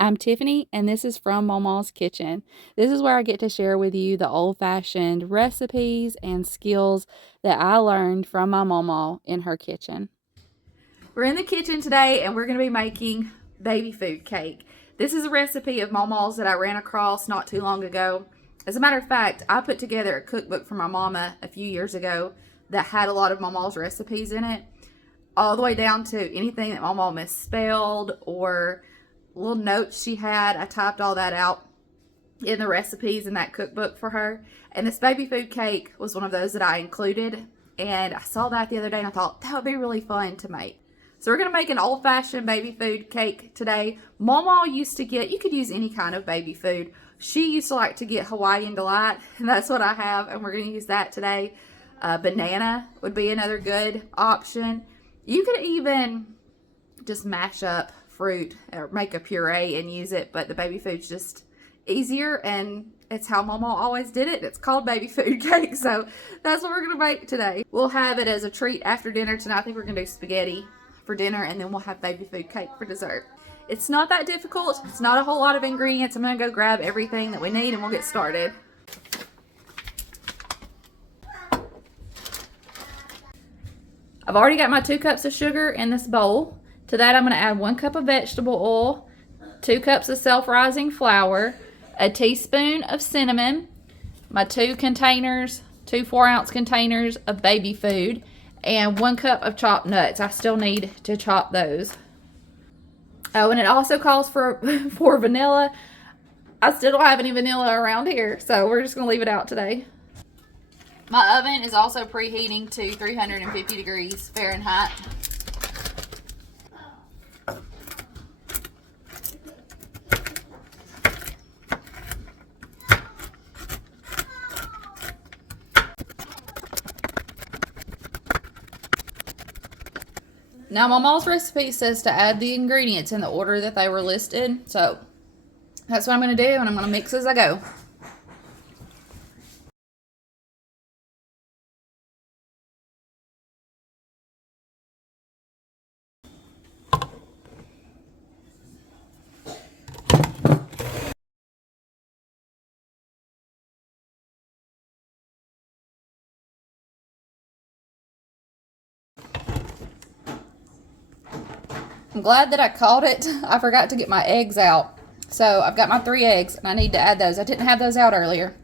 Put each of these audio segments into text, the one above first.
I'm Tiffany, and this is from Mamaw's Kitchen. This is where I get to share with you the old-fashioned recipes and skills that I learned from my Mamaw in her kitchen. We're in the kitchen today, and we're going to be making baby food cake. This is a recipe of Mamaw's that I ran across not too long ago. As a matter of fact, I put together a cookbook for my mama a few years ago that had a lot of Mamaw's recipes in it, all the way down to anything that Mamaw misspelled or little notes she had. I typed all that out in the recipes in that cookbook for her. And this baby food cake was one of those that I included. And I saw that the other day and I thought that would be really fun to make. So we're going to make an old-fashioned baby food cake today. Mamaw used to get, you could use any kind of baby food. She used to like to get Hawaiian Delight, and that's what I have, and we're going to use that today. Banana would be another good option. You could even just mash up fruit or make a puree and use it, but the baby food's just easier, and it's how Mama always did it. It's called baby food cake, so that's what we're gonna make today. We'll have it as a treat after dinner tonight. I think we're gonna do spaghetti for dinner, and then we'll have baby food cake for dessert. It's not that difficult. It's not a whole lot of ingredients. I'm gonna go grab everything that we need and we'll get started. I've already got my 2 cups of sugar in this bowl. To that, I'm going to add 1 cup of vegetable oil, 2 cups of self-rising flour, a teaspoon of cinnamon, my 2 containers, 2 4-ounce containers of baby food, and 1 cup of chopped nuts. I still need to chop those. Oh, and it also calls for vanilla. I still don't have any vanilla around here, so we're just going to leave it out today. My oven is also preheating to 350 degrees Fahrenheit. Now, Mamaw's recipe says to add the ingredients in the order that they were listed, so that's what I'm going to do, and I'm going to mix as I go. I'm glad that I caught it. I forgot to get my eggs out. So I've got my 3 eggs and I need to add those. I didn't have those out earlier.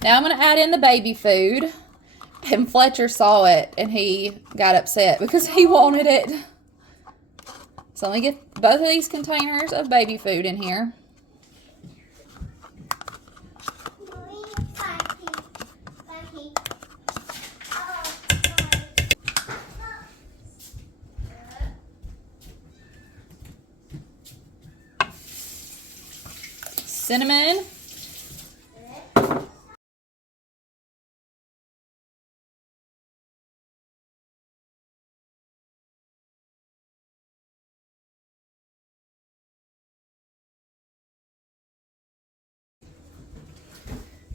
Now I'm going to add in the baby food, and Fletcher saw it and he got upset because he wanted it. So let me get both of these containers of baby food in here. Cinnamon.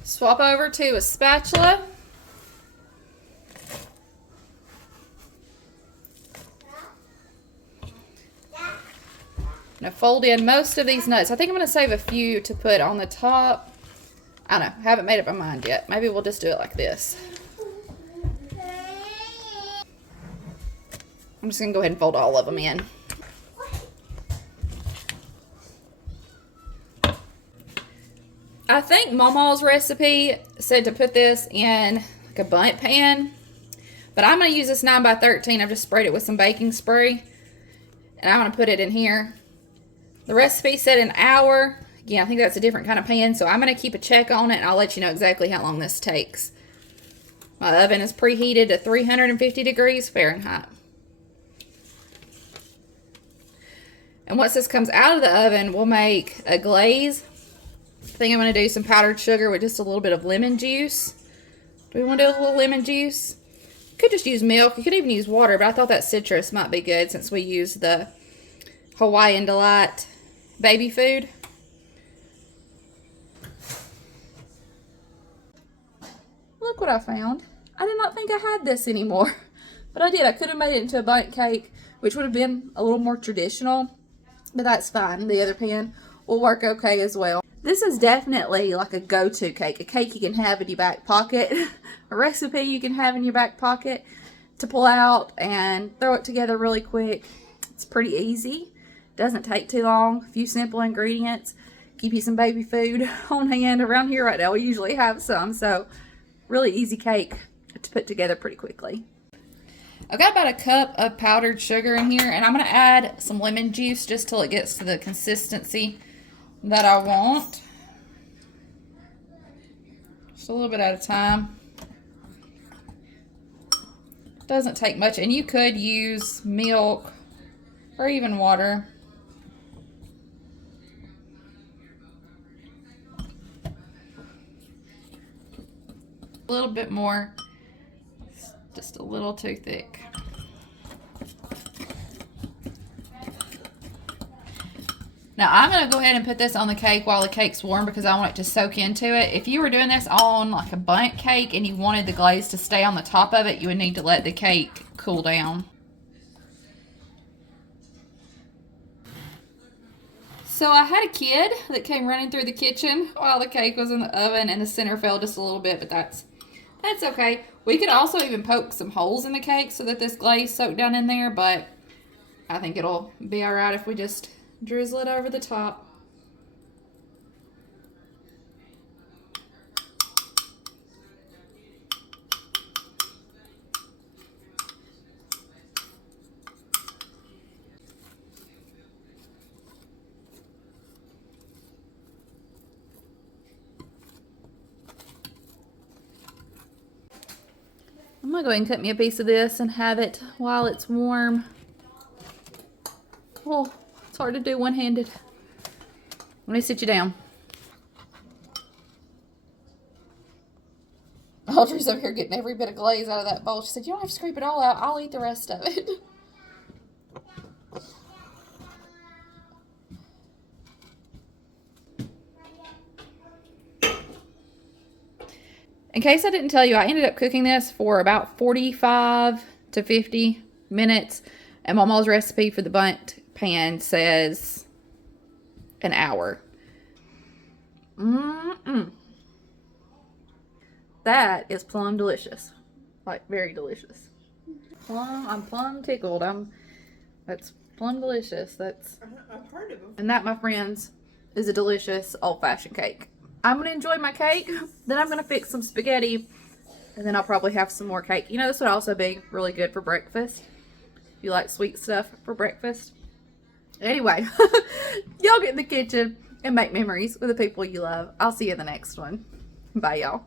Swap over to a spatula. I'm going to fold in most of these nuts. I think I'm going to save a few to put on the top. I don't know. I haven't made up my mind yet. Maybe we'll just do it like this. I'm just going to go ahead and fold all of them in. I think Mamaw's recipe said to put this in like a bundt pan, but I'm going to use this 9x13. I've just sprayed it with some baking spray, and I'm going to put it in here. The recipe said an hour. Again, I think that's a different kind of pan, so I'm going to keep a check on it, and I'll let you know exactly how long this takes. My oven is preheated to 350 degrees Fahrenheit. And once this comes out of the oven, we'll make a glaze. I think I'm going to do some powdered sugar with just a little bit of lemon juice. Do we want to do a little lemon juice? You could just use milk. You could even use water, but I thought that citrus might be good since we use the Hawaiian Delight baby food. Look what I found. I did not think I had this anymore, but I did. I could have made it into a bundt cake, which would have been a little more traditional, but that's fine. The other pan will work okay as well. This is definitely like a go-to cake, a cake you can have in your back pocket, a recipe you can have in your back pocket to pull out and throw it together really quick. It's pretty easy. Doesn't take too long. A few simple ingredients. Keep you some baby food on hand. Around here right now we usually have some, so really easy cake to put together pretty quickly. I've got about a cup of powdered sugar in here, and I'm going to add some lemon juice just till it gets to the consistency that I want. Just a little bit at a time. Doesn't take much, and you could use milk or even water. A little bit more, just a little too thick. Now I'm going to go ahead and put this on the cake while the cake's warm because I want it to soak into it. If you were doing this on like a bundt cake and you wanted the glaze to stay on the top of it, you would need to let the cake cool down. So I had a kid that came running through the kitchen while the cake was in the oven and the center fell just a little bit, but that's okay. We could also even poke some holes in the cake so that this glaze soaked down in there, but I think it'll be alright if we just drizzle it over the top. I'm going to go ahead and cut me a piece of this and have it while it's warm. Oh, it's hard to do one-handed. Let me sit you down. Audrey's over here getting every bit of glaze out of that bowl. She said, you don't have to scrape it all out. I'll eat the rest of it. In case I didn't tell you, I ended up cooking this for about 45 to 50 minutes. And Mamaw's recipe for the bundt pan says an hour. That is plum delicious. Like, very delicious. I'm plum tickled. That's plum delicious. I've heard of them. And that, my friends, is a delicious old-fashioned cake. I'm going to enjoy my cake, then I'm going to fix some spaghetti, and then I'll probably have some more cake. You know, this would also be really good for breakfast. If you like sweet stuff for breakfast. Anyway, y'all get in the kitchen and make memories with the people you love. I'll see you in the next one. Bye, y'all.